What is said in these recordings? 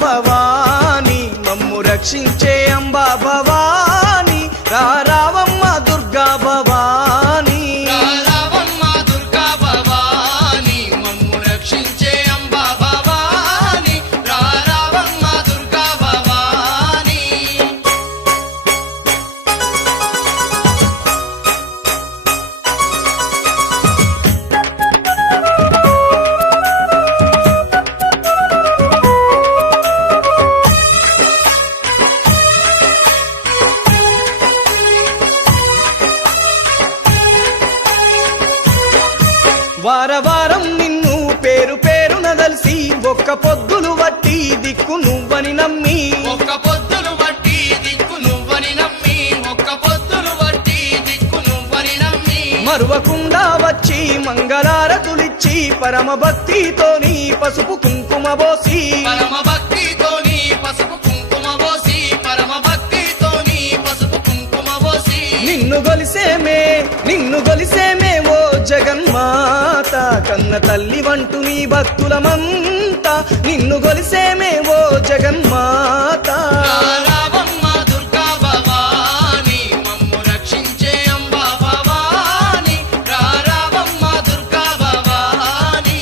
భవాని మమ్ము రక్షించే అంబా భవాని రావమ్మ దుర్గా భవాని రావమ్మ దుర్గా భవాని మమ్ము రక్షించే అంబా భవాని రావమ్మ దుర్గా భవాని వారం నిన్ను పేరు పేరున దల్సి ఒక్క పొద్దులు వట్టి దిక్కు నువ్వని నమ్మి ఒక్క పొద్దులు వట్టి దిక్కు నువ్వని నమ్మి ఒక్క పొద్దులు వట్టి దిక్కు నువ్వని నమ్మి మరువకుండా వచ్చి మంగళారతులిచ్చి పరమ భక్తితోని పసుపు కుంకుమ బోసి పరమ భక్తితోని పసుపు కుంకుమ పోసి పరమ భక్తితోని పసుపు కుంకుమ పోసి నిన్ను గొలిసేమే ఓ జగన్మాత కన్న తల్లి వంటు నీ భక్తులమంతా నిన్ను గొలిసేమే ఓ జగన్మాత రావమ్మ దుర్గా భవాని మమ్ము రక్షించే అంబా భవాని రావమ్మ దుర్గా భవాని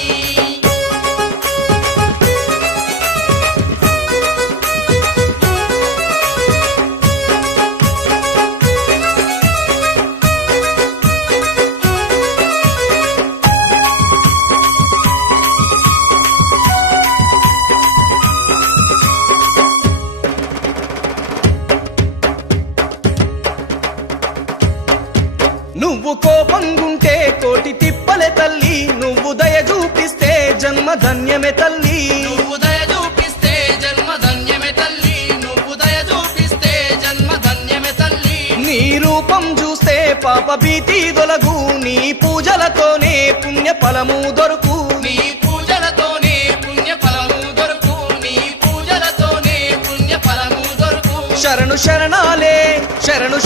నువ్వు కోపంగుంటే కోటి తిప్పలే తల్లి నువ్వు దయ చూపిస్తే జన్మ ధన్యమే తల్లి నువ్వు దయ చూపిస్తే జన్మ ధన్యమే తల్లి నువ్వు దయ చూపిస్తే జన్మ ధన్యమే తల్లి నీ రూపం చూస్తే పాప భీతి దొలగు నీ పూజలతోనే పుణ్య ఫలము దొరుకు నీ పూజలతోనే పుణ్య ఫలము దొరుకు నీ పూజలతోనే పుణ్య ఫలము దొరుకు శరణు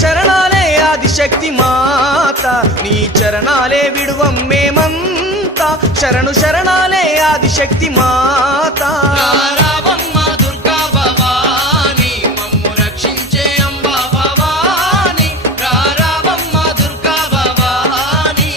శరణాలే ఆదిశక్తి మాత నీ చరణాలే విడువం మేమంతా శరణాలే ఆదిశక్తి మాత రావమ్మ దుర్గా భవాని మమ్ము రక్షించే అంబా భవాని రావమ్మ దుర్గా భవాని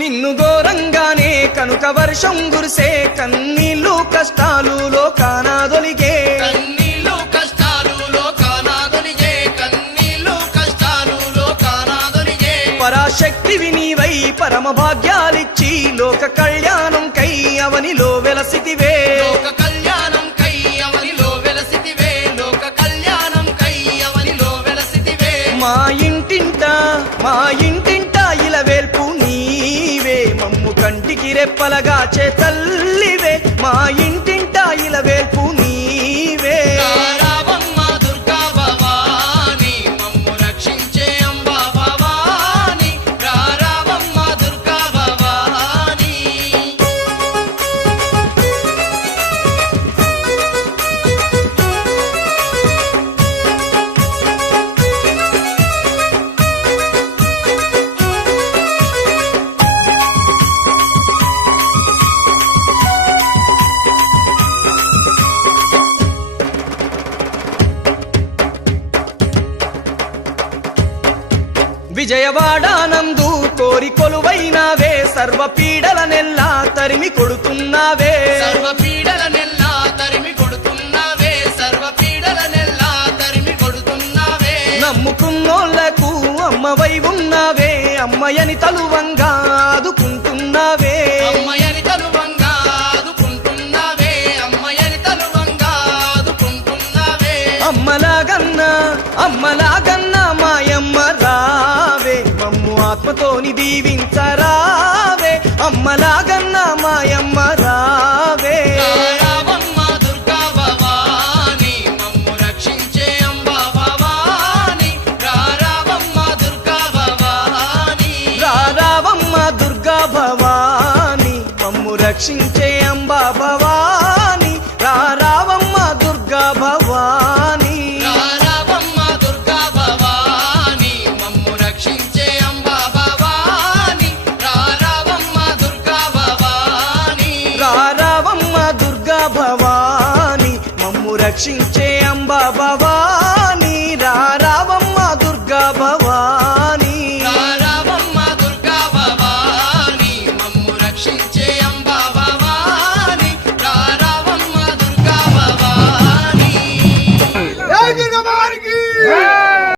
నిన్ను ఘోరంగానే కనుక వర్షం గురిసే కన్నీళ్ళు కష్టాలు లోకానాదొలిగే కన్నీళ్ళు కష్టాలు లోకానాదొలిగే కన్నీళ్ళు కష్టాలు లోకానాదొలిగే పరాశక్తివి నీవై పరమ భాగ్యాలిచ్చి లోక కళ్యాణం కై అవనిలో వెలసితివే లోక కళ్యాణం కై అవనిలో వెలసితివే లోక కళ్యాణం కై అవనిలో వెలసితివే మా ఇంటింట ఇలా వేల్పు నీవే మమ్ము కంటికి రెప్పలగా తల్లివే మా ఇంటింట ఇలా వేల్పు నీవే రావమ్మ దుర్గా భవాని మమ్ము రక్షించే అంబా భవాని రావమ్మ దుర్గా భవాని విజయవాడానందు కోరి కొలువైనావే సర్వ పీడలనెల్లా తరిమి కొడుతున్నావే సర్వ పీడలనెల్లా తరిమి కొడుతున్నావే సర్వ పీడలనెల్లా తరిమి కొడుతున్నావే నమ్ముకున్నోళ్లకు అమ్మవై ఉన్నావే అమ్మయని తలువంగా ఆదుకుంటున్నావే అమ్మయని తలువంగా ఆదుకుంటున్నావే అమ్మయని తలువంగా ఆదుకుంటున్నావే అమ్మలాగన్నా మాయమ్మ రావే మమ్ము ఆత్మతోని దీవించరావే అమ్మలాగన్నా మాయమ్మ రావే రావమ్మ దుర్గా భవాని మమ్ము రక్షించే అంబా భవాని రావమ్మ దుర్గా భవాని రావమ్మ రక్షించే అంబా భవాని రావమ్మ దుర్గా భవాని రావమ్మ దుర్గా భవాని మమ్ము రక్షించే అంబా భవాని రావమ్మ దుర్గా భవాని రావమ్మ దుర్గా భవాని మమ్ము రక్షించే అంబా భవాని